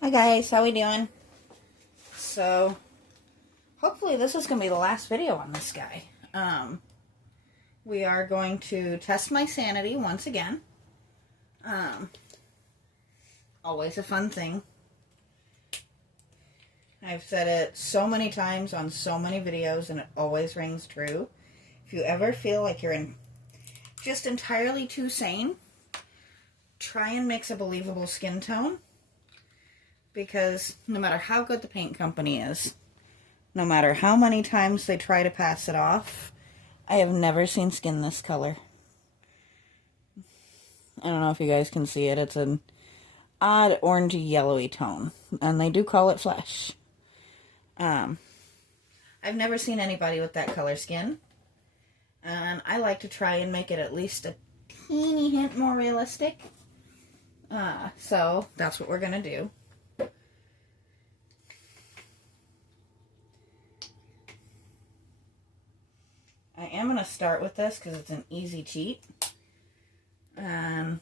Hi guys, how we doing? So, hopefully this is going to be the last video on this guy. We are going to test my sanity once again. Always a fun thing. I've said it so many times on so many videos and it always rings true. If you ever feel like you're just entirely too sane, try and mix a believable skin tone. Because no matter how good the paint company is, no matter how many times they try to pass it off, I have never seen skin this color. I don't know if you guys can see it. It's an odd orangey yellowy tone, and they do call it flesh. I've never seen anybody with that color skin, and I like to try and make it at least a teeny hint more realistic. So that's what we're gonna do. I am going to start with this because it's an easy cheat. And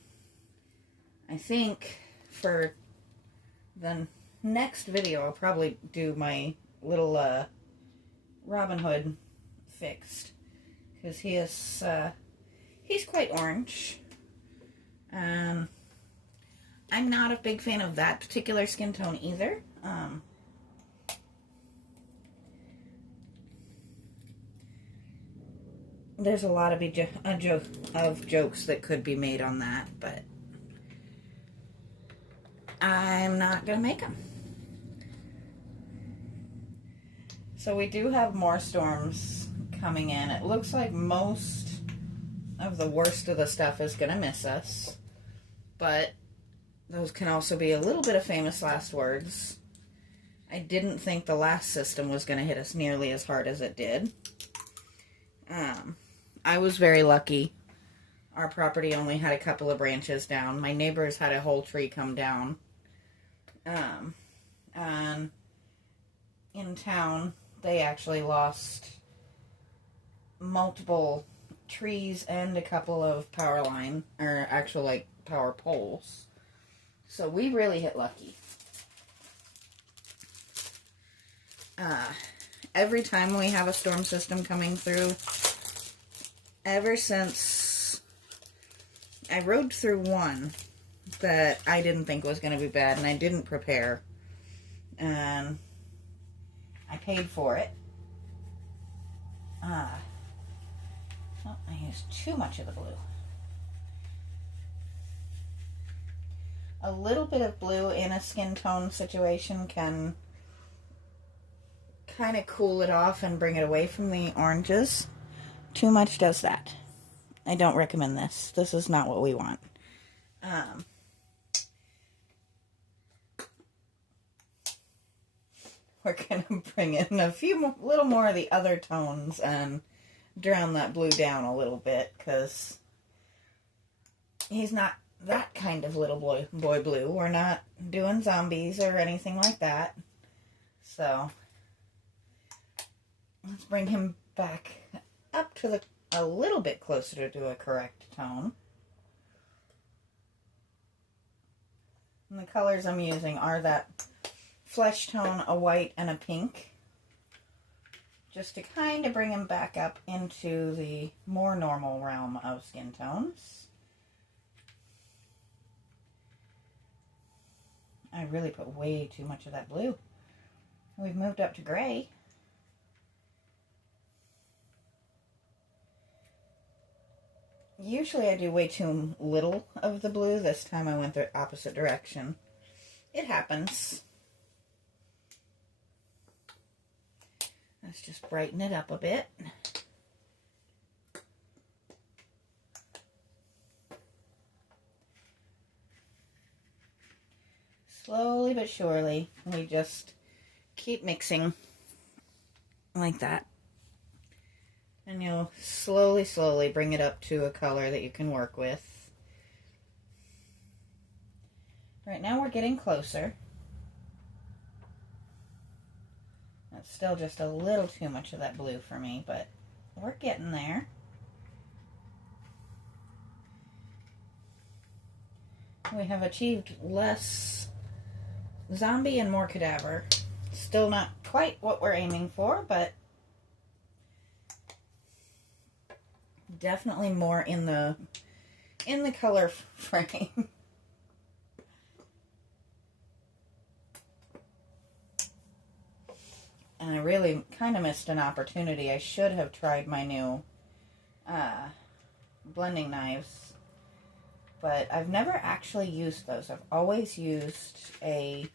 I think for the next video, I'll probably do my little Robin Hood fixed. Because he's quite orange. And I'm not a big fan of that particular skin tone either. There's a lot of jokes that could be made on that, but I'm not going to make them. So we do have more storms coming in. It looks like most of the worst of the stuff is going to miss us, but those can also be a little bit of famous last words. I didn't think the last system was going to hit us nearly as hard as it did. I was very lucky. Our property only had a couple of branches down. My neighbors had a whole tree come down. And in town, they actually lost multiple trees and a couple of power line, or actual like power poles. So we really hit lucky. Every time we have a storm system coming through, ever since I rode through one that I didn't think was going to be bad, and I didn't prepare, and I paid for it. Oh, I used too much of the blue. A little bit of blue in a skin tone situation can kind of cool it off and bring it away from the oranges. Too much does that. I don't recommend this. This is not what we want. We're going to bring in a little more of the other tones and drown that blue down a little bit, because he's not that kind of little boy blue. We're not doing zombies or anything like that. So let's bring him back up to a little bit closer to a correct tone. And the colors I'm using are that flesh tone, a white, and a pink. Just to kind of bring him back up into the more normal realm of skin tones. I really put way too much of that blue. We've moved up to gray. Usually I do way too little of the blue. This time I went the opposite direction. It happens. Let's just brighten it up a bit. Slowly but surely, we just keep mixing like that. And you'll slowly bring it up to a color that you can work with. Right now we're getting closer. That's still just a little too much of that blue for me, but we're getting there. We have achieved less zombie and more cadaver. Still not quite what we're aiming for, but definitely more in the color frame. And I really kind of missed an opportunity. I should have tried my new blending knives, but I've never actually used those. I've always used a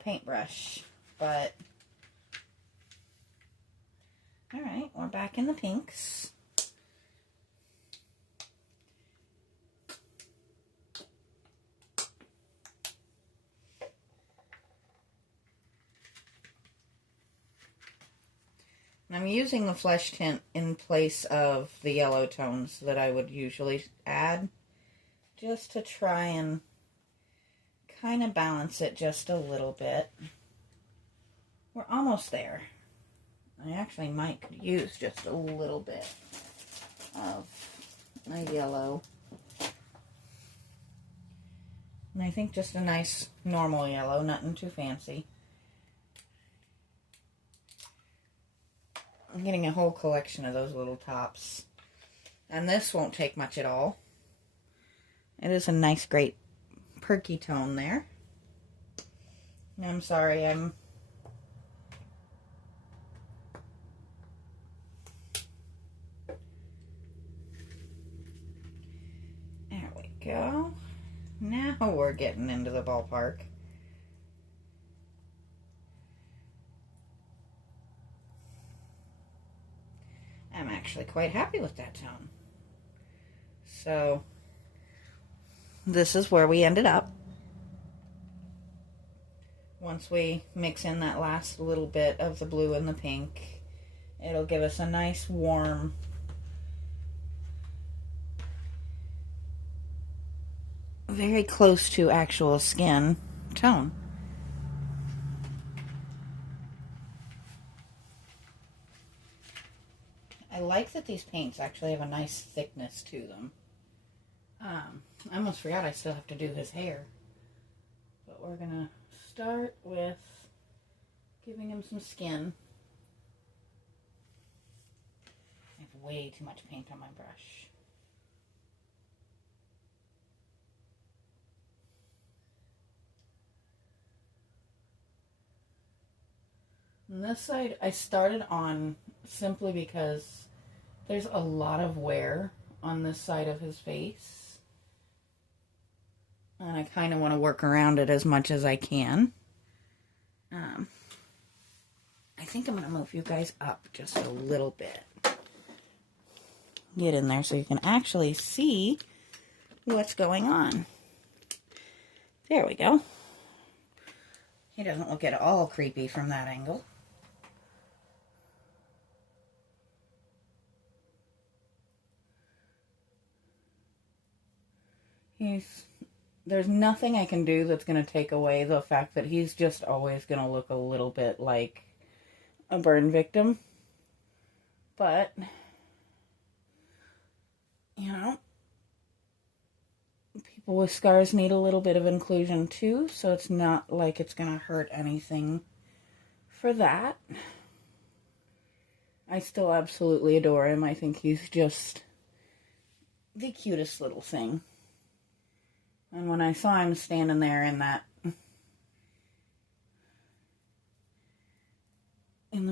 paintbrush, but all right, we're back in the pinks. I'm using the flesh tint in place of the yellow tones that I would usually add, just to try and kind of balance it just a little bit. We're almost there. I actually might could use just a little bit of my yellow. And I think just a nice normal yellow, nothing too fancy. I'm getting a whole collection of those little tops. And this won't take much at all. It is a nice, great, perky tone there. I'm sorry, there we go. Now we're getting into the ballpark. I'm actually quite happy with that tone. So, this is where we ended up. Once we mix in that last little bit of the blue and the pink, it'll give us a nice warm, very close to actual skin tone. I like that these paints actually have a nice thickness to them. I almost forgot I still have to do his hair. But we're going to start with giving him some skin. I have way too much paint on my brush. On this side, I started on simply because there's a lot of wear on this side of his face. And I kind of want to work around it as much as I can. I think I'm going to move you guys up just a little bit. Get in there so you can actually see what's going on. There we go. He doesn't look at all creepy from that angle. There's nothing I can do that's going to take away the fact that he's just always going to look a little bit like a burn victim. But, you know, people with scars need a little bit of inclusion too, so it's not like it's going to hurt anything for that. I still absolutely adore him. I think he's just the cutest little thing. And when I saw him standing there in the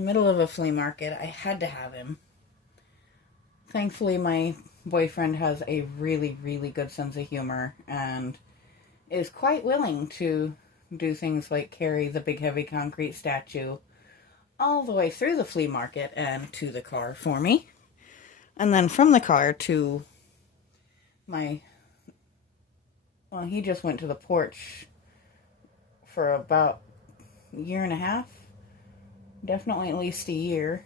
middle of a flea market, I had to have him. Thankfully, my boyfriend has a really, really good sense of humor and is quite willing to do things like carry the big, heavy concrete statue all the way through the flea market and to the car for me. And then from the car to well, he just went to the porch for about a year and a half. Definitely at least a year.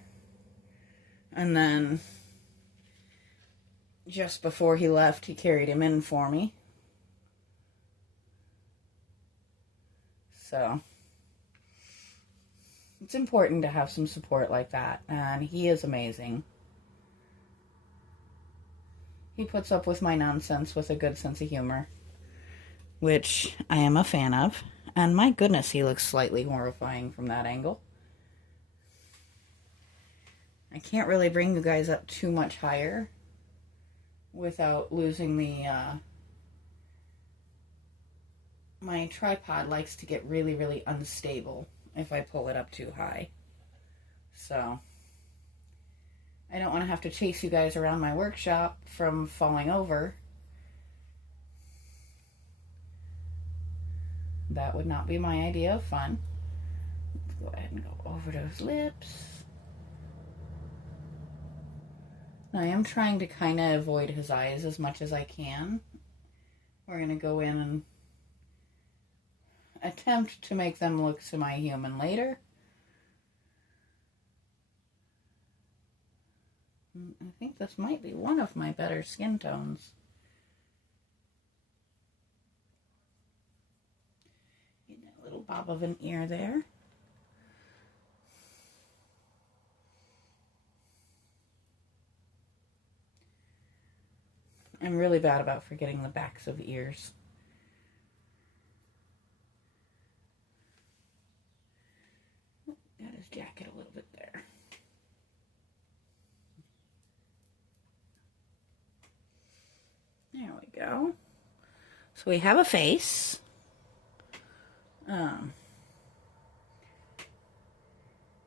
And then just before he left, he carried him in for me. So it's important to have some support like that. And he is amazing. He puts up with my nonsense with a good sense of humor. which I am a fan of. And my goodness, he looks slightly horrifying from that angle. I can't really bring you guys up too much higher without losing the, my tripod likes to get really, really unstable if I pull it up too high. So, I don't want to have to chase you guys around my workshop from falling over. That would not be my idea of fun. Let's go ahead and go over those lips. Now, I am trying to kind of avoid his eyes as much as I can. We're going to go in and attempt to make them look semi-human later. I think this might be one of my better skin tones. Get that little bob of an ear there. I'm really bad about forgetting the backs of ears. Got his jacket a little bit there. There we go. So we have a face.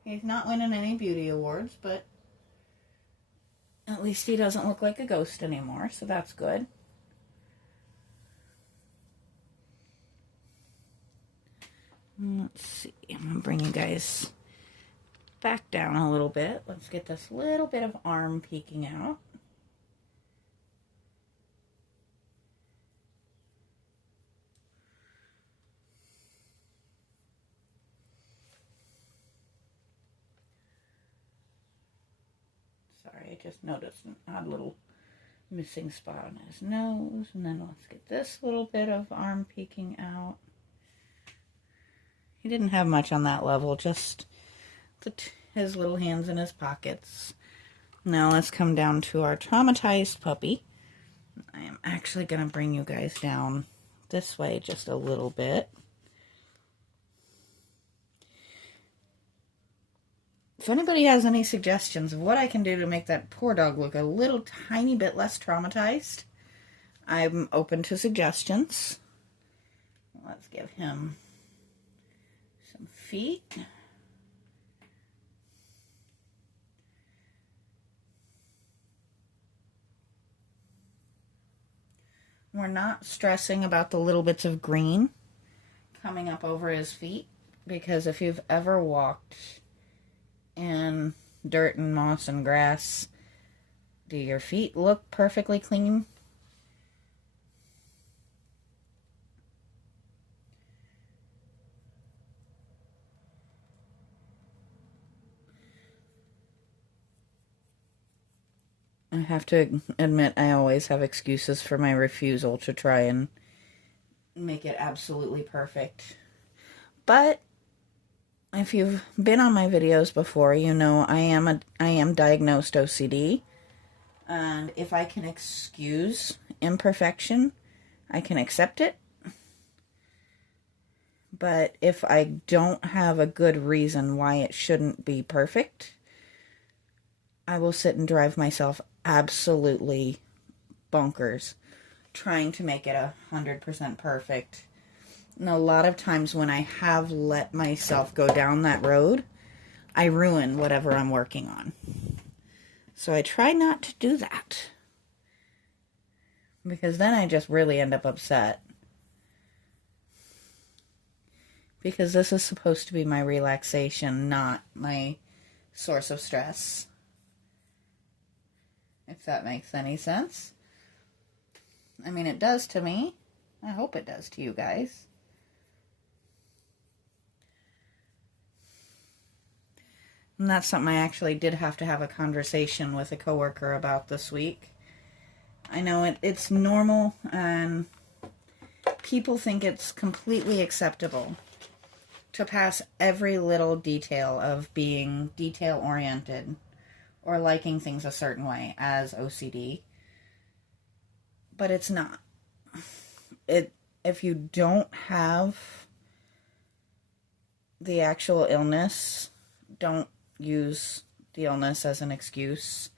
He's not winning any beauty awards, but at least he doesn't look like a ghost anymore, so that's good. Let's see. I'm going to bring you guys back down a little bit. Let's get this little bit of arm peeking out. Sorry, I just noticed an odd little missing spot on his nose. And then let's get this little bit of arm peeking out. He didn't have much on that level, just his little hands in his pockets. Now let's come down to our traumatized puppy. I am actually going to bring you guys down this way just a little bit. If anybody has any suggestions of what I can do to make that poor dog look a little tiny bit less traumatized, I'm open to suggestions. Let's give him some feet. We're not stressing about the little bits of green coming up over his feet, because if you've ever walked in dirt and moss and grass, do your feet look perfectly clean? I have to admit, I always have excuses for my refusal to try and make it absolutely perfect. But if you've been on my videos before, you know I am diagnosed OCD. And if I can excuse imperfection, I can accept it. But if I don't have a good reason why it shouldn't be perfect, I will sit and drive myself absolutely bonkers trying to make it 100% perfect. And a lot of times when I have let myself go down that road, I ruin whatever I'm working on. So I try not to do that, because then I just really end up upset. Because this is supposed to be my relaxation, not my source of stress. If that makes any sense. I mean, it does to me. I hope it does to you guys. And that's something I actually did have to have a conversation with a coworker about this week. I know it's normal, and people think it's completely acceptable to pass every little detail of being detail-oriented or liking things a certain way as OCD. But it's not. if you don't have the actual illness, don't use the illness as an excuse.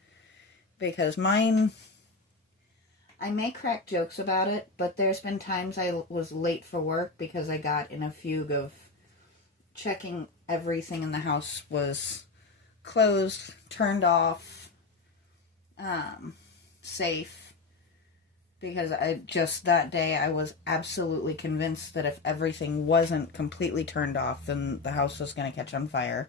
Because mine, I may crack jokes about it, but there's been times I was late for work because I got in a fugue of checking everything in the house was closed, turned off, safe. Because that day I was absolutely convinced that if everything wasn't completely turned off, then the house was going to catch on fire.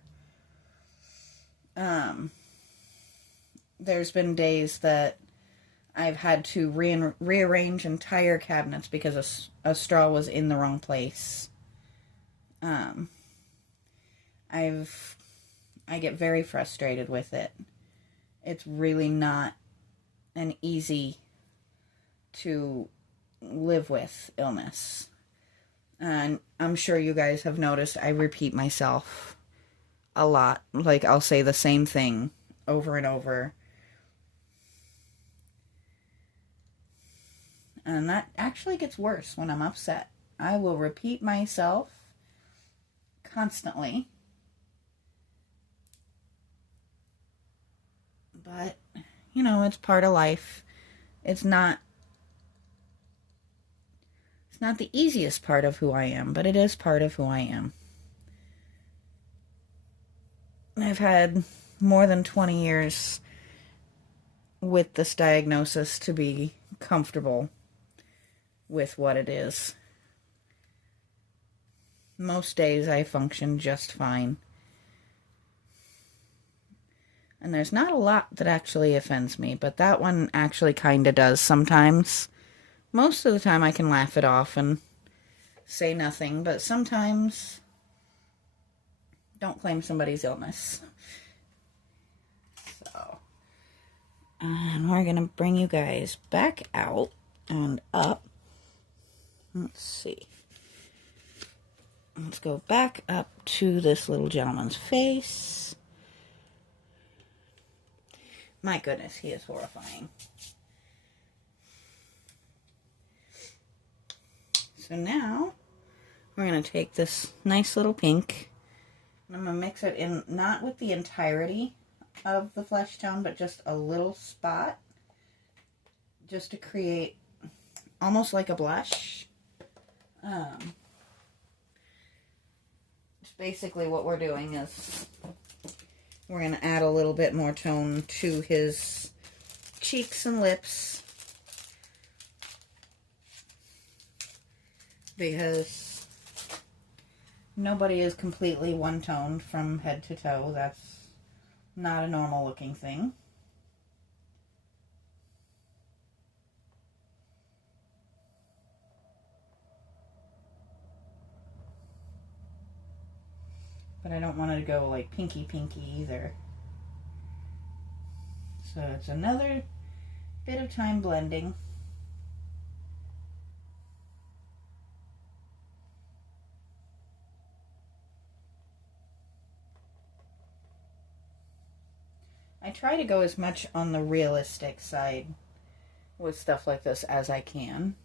There's been days that I've had to rearrange entire cabinets because a straw was in the wrong place. I get very frustrated with it. It's really not an easy to live with illness. And I'm sure you guys have noticed I repeat myself a lot. Like, I'll say the same thing over and over. And that actually gets worse when I'm upset. I will repeat myself constantly. But, you know, it's part of life. It's not the easiest part of who I am, but it is part of who I am. I've had more than 20 years with this diagnosis to be comfortable with what it is. Most days I function just fine. And there's not a lot that actually offends me, but that one actually kind of does sometimes. Most of the time I can laugh it off and say nothing, but sometimes don't claim somebody's illness. So, and we're going to bring you guys back out and up. Let's see. Let's go back up to this little gentleman's face. My goodness, he is horrifying. So now, we're going to take this nice little pink, and I'm going to mix it in, not with the entirety of the flesh tone, but just a little spot, just to create almost like a blush. Just basically what we're doing is, we're going to add a little bit more tone to his cheeks and lips. Because nobody is completely one-toned from head to toe. That's not a normal looking thing. But I don't want it to go like pinky either. So it's another bit of time blending. I try to go as much on the realistic side with stuff like this as I can.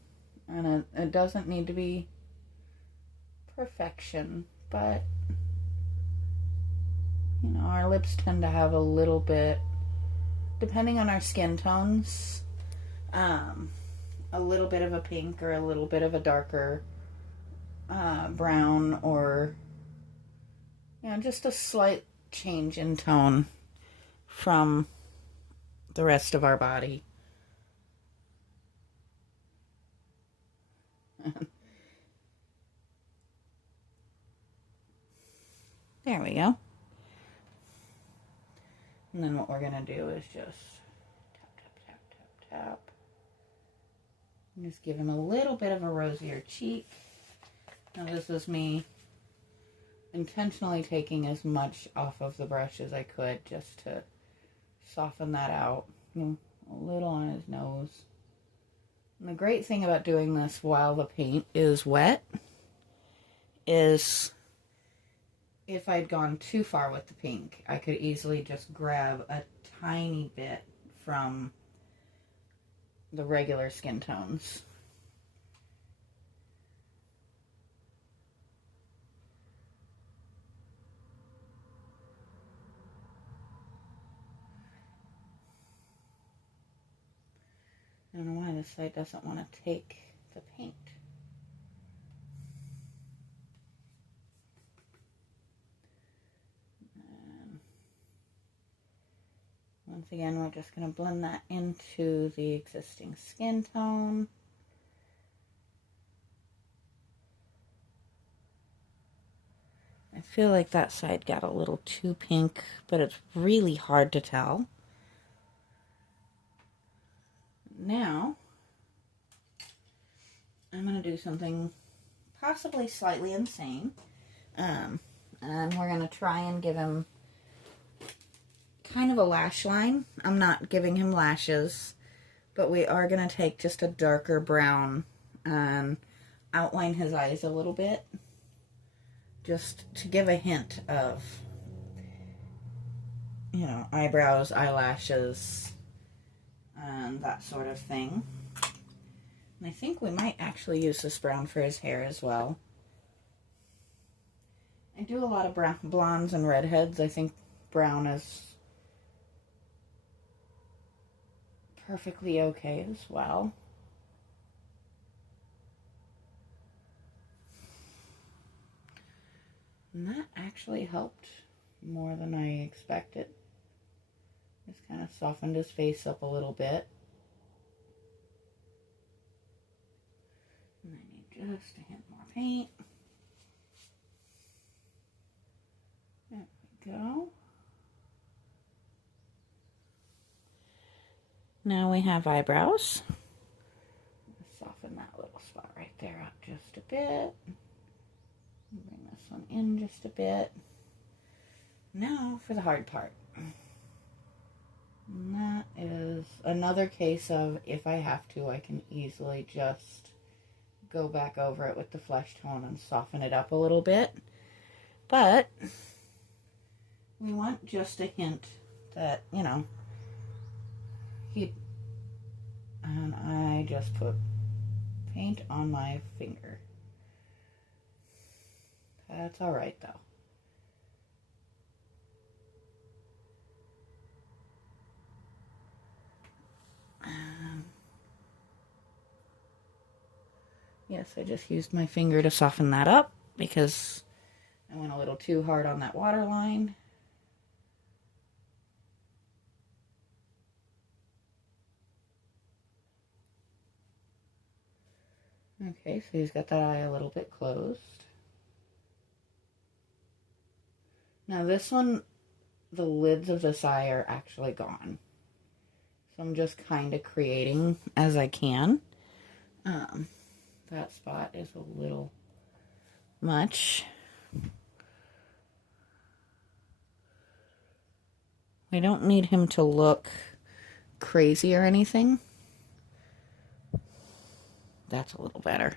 And it doesn't need to be perfection, but, you know, our lips tend to have a little bit, depending on our skin tones, a little bit of a pink or a little bit of a darker brown, or, you know, just a slight change in tone from the rest of our body. There we go. And then what we're going to do is just tap. And just give him a little bit of a rosier cheek. Now this is me intentionally taking as much off of the brush as I could just to soften that out. You know, a little on his nose. And the great thing about doing this while the paint is wet is if I'd gone too far with the pink, I could easily just grab a tiny bit from the regular skin tones. I don't know why this side doesn't want to take the paint. And once again, we're just going to blend that into the existing skin tone. I feel like that side got a little too pink, but it's really hard to tell. Now, I'm going to do something possibly slightly insane. And we're going to try and give him kind of a lash line. I'm not giving him lashes, but we are going to take just a darker brown and outline his eyes a little bit, just to give a hint of, you know, eyebrows, eyelashes, and that sort of thing. And I think we might actually use this brown for his hair as well. I do a lot of brown, blondes and redheads. I think brown is perfectly okay as well. And that actually helped more than I expected. Just kind of softened his face up a little bit. And I need just a hint more paint. There we go. Now we have eyebrows. Soften that little spot right there up just a bit. Bring this one in just a bit. Now for the hard part. And that is another case of, if I have to, I can easily just go back over it with the flesh tone and soften it up a little bit. But we want just a hint that, you know, and I just put paint on my finger. That's alright though. Yes, I just used my finger to soften that up because I went a little too hard on that waterline. Okay, so he's got that eye a little bit closed. Now this one, the lids of this eye are actually gone. So I'm just kind of creating as I can. That spot is a little much. We don't need him to look crazy or anything. That's a little better.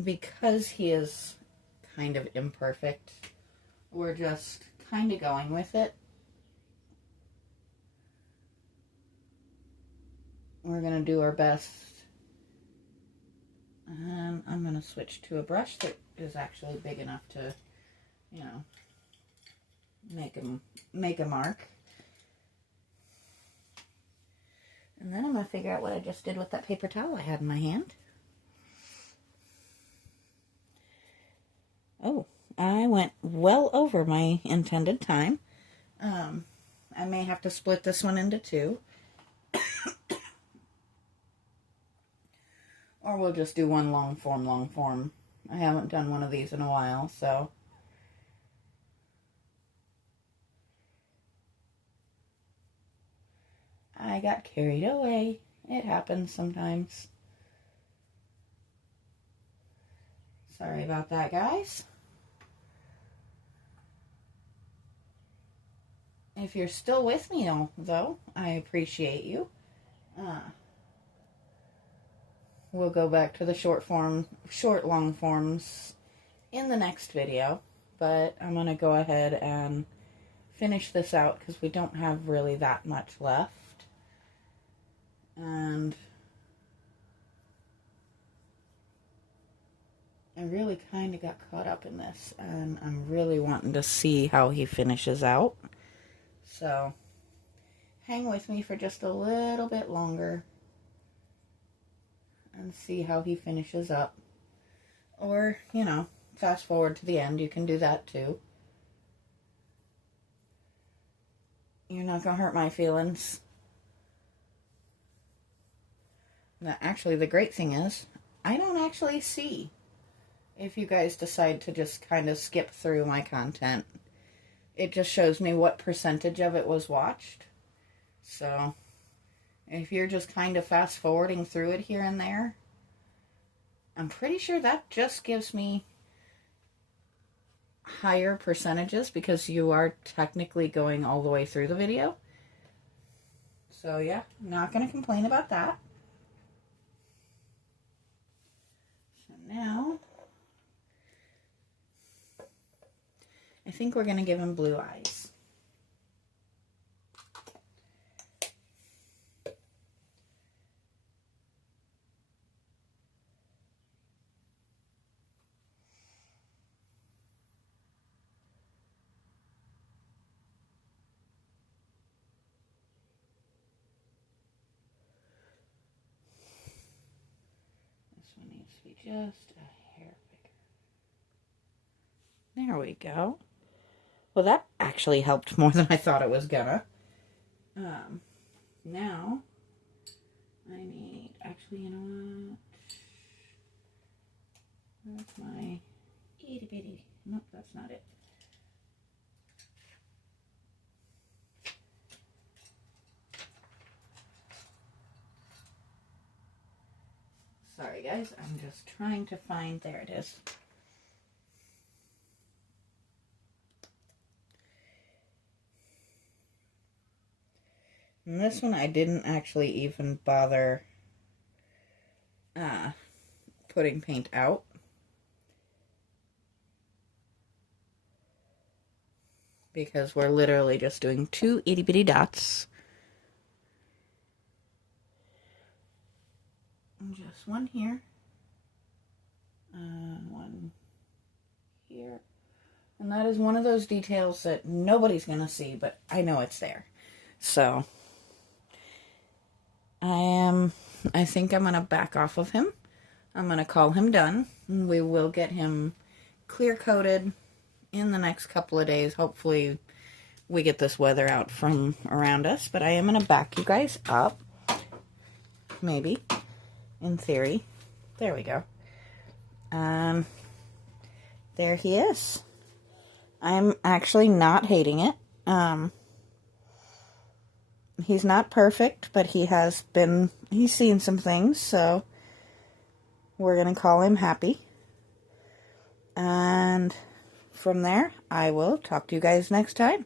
Because he is kind of imperfect, we're just kind of going with it. We're going to do our best. And I'm going to switch to a brush that is actually big enough to, you know, make a mark. And then I'm going to figure out what I just did with that paper towel I had in my hand. Oh, I went well over my intended time. I may have to split this one into two. Or we'll just do one long form. I haven't done one of these in a while, so. I got carried away. It happens sometimes. Sorry about that, guys. If you're still with me, though, I appreciate you. We'll go back to the short long forms in the next video. But I'm going to go ahead and finish this out because we don't have really that much left. And I really kind of got caught up in this, and I'm really wanting to see how he finishes out. So, hang with me for just a little bit longer and see how he finishes up. Or, you know, fast forward to the end. You can do that too. You're not going to hurt my feelings. Now, actually, the great thing is, I don't actually see if you guys decide to just kind of skip through my content. It just shows me what percentage of it was watched. So, if you're just kind of fast forwarding through it here and there, I'm pretty sure that just gives me higher percentages because you are technically going all the way through the video. So yeah, not going to complain about that. So now, I think we're going to give him blue eyes. Needs to be just a hair bigger. There we go. Well, that actually helped more than I thought it was gonna. Now, I need, actually, you know what? That's my itty bitty. Nope, that's not it. Sorry guys, I'm just trying to find, there it is. And this one I didn't actually even bother putting paint out. Because we're literally just doing 2 itty bitty dots. Just one here, and one here. And that is one of those details that nobody's going to see, but I know it's there. So, I think I'm going to back off of him. I'm going to call him done. And we will get him clear coated in the next couple of days. Hopefully we get this weather out from around us, but I am going to back you guys up. Maybe. In theory. There we go. There he is. I'm actually not hating it. He's not perfect, but he's seen some things, so we're going to call him happy. And from there, I will talk to you guys next time.